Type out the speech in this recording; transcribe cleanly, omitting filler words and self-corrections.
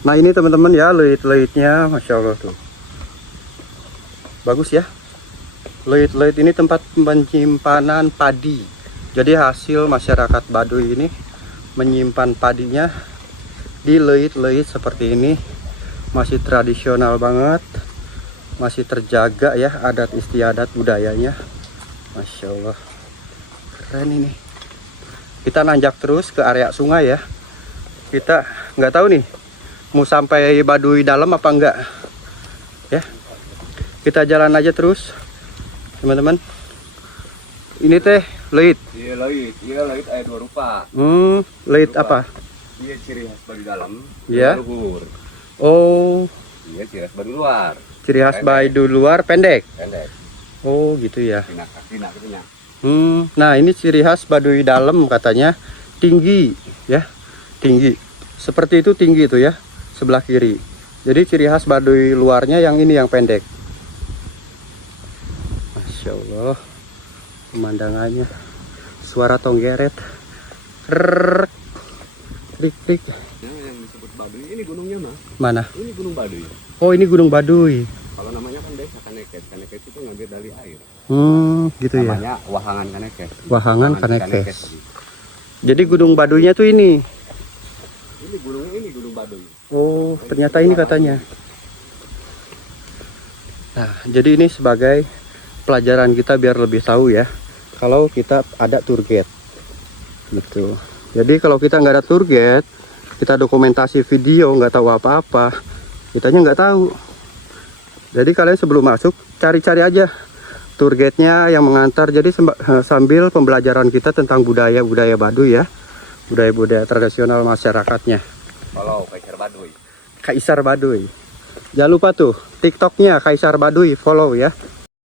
Nah ini teman-teman ya, leit-leitnya Masya Allah tuh, bagus ya. Leit-leit ini tempat penyimpanan padi. Jadi hasil masyarakat Baduy ini menyimpan padinya di leit-leit seperti ini. Masih tradisional banget, masih terjaga ya adat istiadat budayanya. Masya Allah, keren ini. Kita nanjak terus ke area sungai ya. Kita nggak tahu nih mau sampai Baduy dalam apa enggak ya. Kita jalan aja terus teman-teman. Ini teh leit. Iya leit ada dua rupa. Leit apa? Iya ciri khas Baduy dalam. Iya. Luhur. Oh, Iya ciri khas Baduy luar. ciri khas Baduy luar pendek. Pendek. Oh gitu ya. Kaki gitunya. Nah ini ciri khas Baduy dalam katanya tinggi ya, tinggi. Seperti itu tinggi itu ya, sebelah kiri. Jadi ciri khas Baduy luarnya yang ini yang pendek. Masya Allah, pemandangannya, suara tonggeret, krrrk, krik krik. Yang disebut Baduy ini gunungnya mah. Mana? Ini Gunung Baduy. Oh ini Gunung Baduy. Kalau namanya kan desa Kanekes. Kanekes itu ngambil dari air. Gitu ya. Namanya Wahangan Kanekes. Wahangan Kanekes. Jadi Gunung Baduynya tuh ini. Ini gunungnya ini Gunung Baduy. Oh, ternyata ini katanya. Nah, jadi ini sebagai pelajaran kita biar lebih tahu ya. Kalau kita ada tour guide. Gitu. Jadi kalau kita nggak ada tour guide, kita dokumentasi video nggak tahu apa-apa, kitanya nggak tahu. Jadi kalian sebelum masuk cari-cari aja tour guide-nya yang mengantar. Jadi sambil pembelajaran kita tentang budaya-budaya Baduy ya. Budaya-budaya tradisional masyarakatnya. Kalau Kaisar Baduy. Kaisar Baduy. Jangan lupa tuh TikToknya Kaisar Baduy, follow ya.